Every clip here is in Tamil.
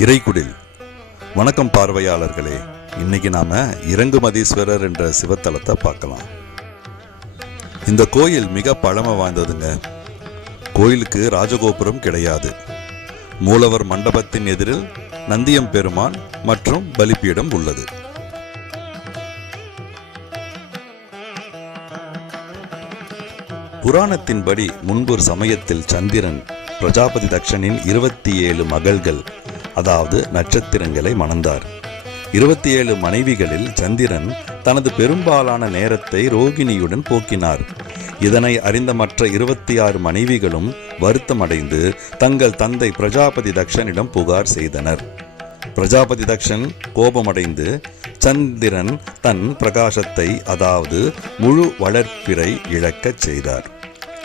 இறைக்குடில் வணக்கம் பார்வையாளர்களே இன்னைக்கு நாம இறங்குமதீஸ்வரர் என்ற சிவத்தலத்தை பார்க்கலாம். இந்த கோயில் மிக பழமை வாய்ந்ததுங்க. கோயிலுக்கு ராஜகோபுரம் கிடையாது. மூலவர் மண்டபத்தின் எதிரில் நந்தியம் பெருமான் மற்றும் பலிப்பீடம் உள்ளது. புராணத்தின்படி முன்பொரு சமயத்தில் சந்திரன் பிரஜாபதி தக்ஷனின் இருபத்தி ஏழு மகள்கள் அதாவது நட்சத்திரங்களை மணந்தார். இருபத்தி ஏழு மனைவிகளில் சந்திரன் தனது பெரும்பாலான நேரத்தை ரோகிணியுடன் போக்கினார். இதனை அறிந்த மற்ற இருபத்தி ஆறு மனைவிகளும் வருத்தமடைந்து தங்கள் தந்தை பிரஜாபதி தக்ஷனிடம் புகார் செய்தனர். பிரஜாபதி தக்ஷன் கோபமடைந்து சந்திரன் தன் பிரகாசத்தை அதாவது முழு வளர்ப்பிறை இழக்கச் செய்தார்.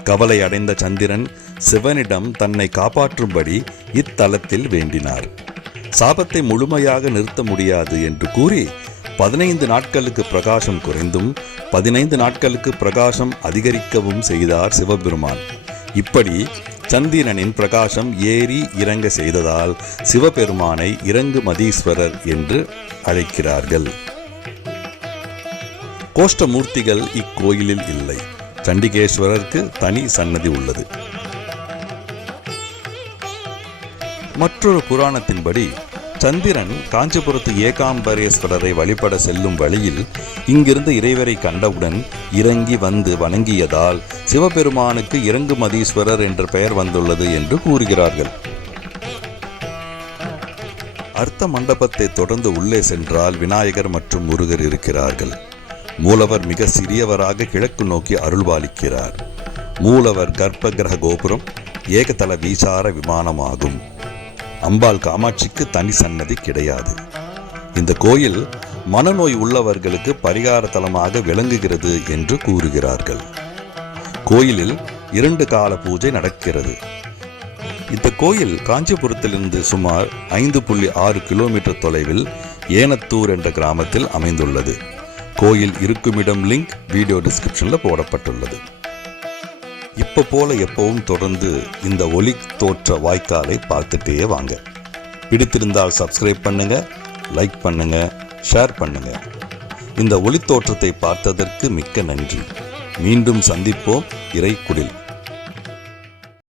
கவலை அடைந்த சந்திரன் சிவனிடம் தன்னை காப்பாற்றும்படி இத்தலத்தில் வேண்டினார். சாபத்தை முழுமையாக நிறுத்த முடியாது என்று கூறி பதினைந்து நாட்களுக்கு பிரகாசம் குறைந்தும் பதினைந்து நாட்களுக்கு பிரகாசம் அதிகரிக்கவும் செய்தார் சிவபெருமான். இப்படி சந்திரனின் பிரகாசம் ஏறி இறங்க செய்ததால் சிவபெருமானை இறங்கு மதீஸ்வரர் என்று அழைக்கிறார்கள். கோஷ்டமூர்த்திகள் இக்கோயிலில் இல்லை. சண்டிகேஸ்வரருக்கு தனி சன்னதி உள்ளது. மற்றொரு புராணத்தின்படி சந்திரன் காஞ்சிபுரத்து ஏகாம்பரேஸ்வரரை வழிபட செல்லும் வழியில் இங்கிருந்து இறைவரை கண்டவுடன் இறங்கி வந்து வணங்கியதால் சிவபெருமானுக்கு இறங்குமதீஸ்வரர் என்ற பெயர் வந்துள்ளது என்று கூறுகிறார்கள். அர்த்த மண்டபத்தை தொடர்ந்து உள்ளே சென்றால் விநாயகர் மற்றும் முருகர் இருக்கிறார்கள். மூலவர் மிக சிறியவராக கிழக்கு நோக்கி அருள்பாலிக்கிறார் மூலவர் கர்ப்ப கிரக கோபுரம் ஏகதள வீசார விமானமாகும். அம்பாள் காமாட்சிக்கு தனி சன்னதி கிடையாது. இந்த கோயில் மனநோய் உள்ளவர்களுக்கு பரிகார தலமாக விளங்குகிறது என்று கூறுகிறார்கள். கோயிலில் இரண்டு கால பூஜை நடக்கிறது. இந்த கோயில் காஞ்சிபுரத்திலிருந்து சுமார் ஐந்து புள்ளி ஆறு கிலோமீட்டர் தொலைவில் ஏனத்தூர் என்ற கிராமத்தில் அமைந்துள்ளது. கோயில் இருக்குமிடம் லிங்க் வீடியோ டிஸ்கிரிப்ஷனில் போடப்பட்டுள்ளது. இப்போ போல எப்பவும் தொடர்ந்து இந்த ஒளி தோற்ற வாய்க்காலை பார்த்துட்டே வாங்க. பிடித்திருந்தால் சப்ஸ்கிரைப் பண்ணுங்க லைக் பண்ணுங்க ஷேர் பண்ணுங்க. இந்த ஒளி தோற்றத்தை பார்த்ததற்கு மிக்க நன்றி. மீண்டும் சந்திப்போம் இறைக்குடில்